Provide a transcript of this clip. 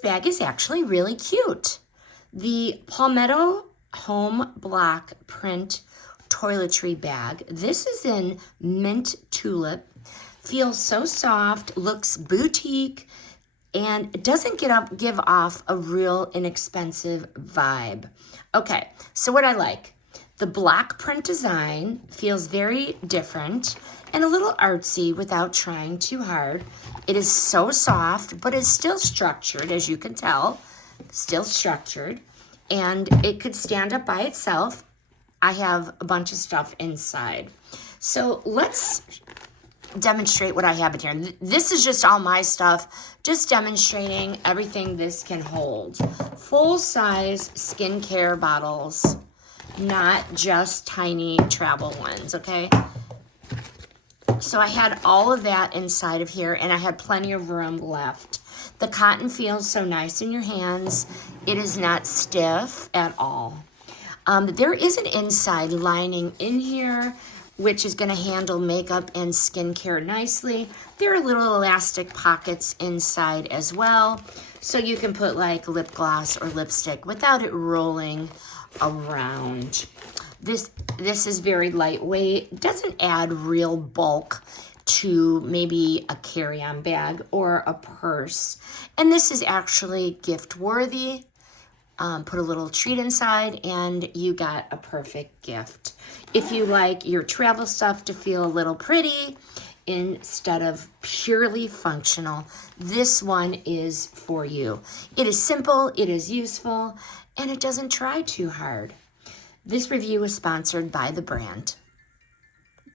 bag is actually really cute. The Palmetto Home Block Print Toiletry Bag. This is in Mint Tulip. Feels so soft, looks boutique, and it doesn't give off a real inexpensive vibe. Okay, so what I like, the block print design feels very different and a little artsy without trying too hard. It is so soft, but it's still structured, as you can tell, still structured, and it could stand up by itself. I have a bunch of stuff inside. So let's demonstrate what I have in here. This is just all my stuff, just demonstrating everything this can hold. Full-size skincare bottles, not just tiny travel ones, okay? So I had all of that inside of here, and I had plenty of room left. The cotton feels so nice in your hands. It is not stiff at all. There is an inside lining in here, which is going to handle makeup and skincare nicely. There are little elastic pockets inside as well, so you can put like lip gloss or lipstick without it rolling around. This is very lightweight. It doesn't add real bulk to maybe a carry-on bag or a purse. And this is actually gift worthy. Put a little treat inside and you got a perfect gift. If you like your travel stuff to feel a little pretty instead of purely functional, this one is for you. It is simple, it is useful, and it doesn't try too hard. This review is sponsored by the brand.